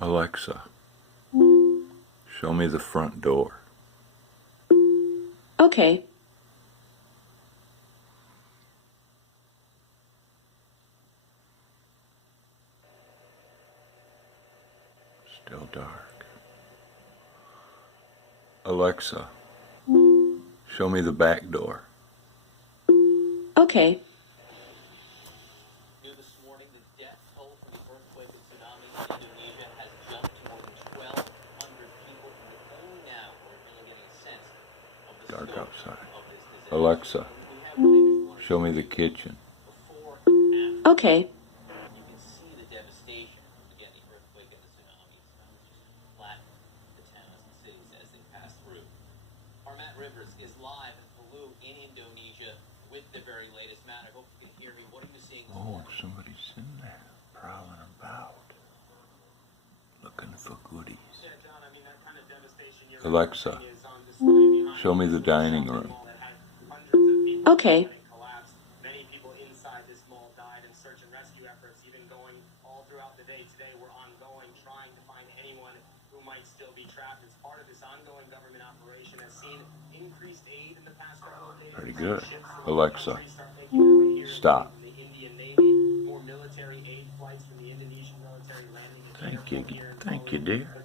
Alexa, show me the front door. Okay. Still dark. Alexa, show me the back door. Okay. New this morning, the death toll from the earthquake and tsunami in Indonesia has jumped to more than 1,200 people. And only now we're really getting a sense of the Dark scope outside. of this disaster. Alexa, show me the kitchen. Before and after, Okay. you can see the devastation. Again, the earthquake and the tsunami just flattened the towns and cities as they pass through. Our Matt Rivers is live in Palu in Indonesia with the very latest. Matt, I hope you can hear me. What are you seeing this Oh, morning? somebody's in there, prowling about, looking for goodies. Yeah, John, I mean, that kind of devastation you're Alexa, is on display behind show me us. the dining room. Mall that had hundreds of people Okay. that had collapsed. Many people inside this mall died, and search and rescue efforts, even going all throughout the day today, were ongoing, trying to find anyone who might still be trapped. As part of this ongoing government operation, has seen increased aid in the past couple of days. Pretty good. Ships from Alexa, countries start making their way here stop. from the Indian Navy, more military aid flights from the Indonesian military landing in Thank you, airport here in thank you, Palu. dear.